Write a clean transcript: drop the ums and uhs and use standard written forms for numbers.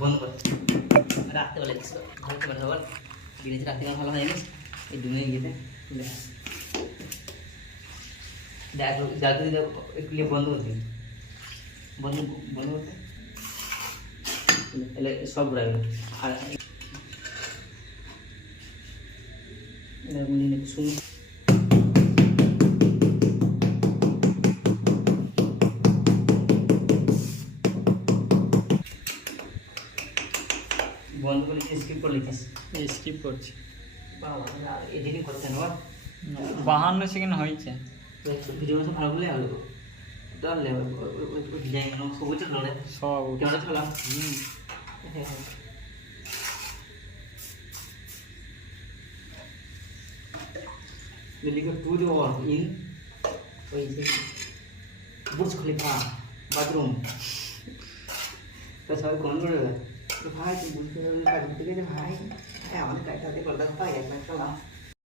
বন্ধ কর রাখতে বলে ভালো কথা বল জিনিস রাখতে ভালো হয় জানিস এই দুনে গিয়েতে দেখ যাতে একটু বন্ধ করতে বন্ধ বন্ধ করতে এলে সব ঘুরাবে আর শুনি বন্ধ করে স্কিপ করে লিখিস স্কিপ করছি এডিটিং করতে হবে 52 সেকেন্ড হয়েছে ভিডিও ভালো বলে আর তাহলে ওই ডিজাইন সবুজ হলো সব কেমন চলা लिखो टू द और इन बुर्ज खलीफा बाथरूम तो सब कौन करेगा तो भाई तुम बुर्ज खलीफा दिखे भाई আমাদের কাছে করতে পাই একবার চলা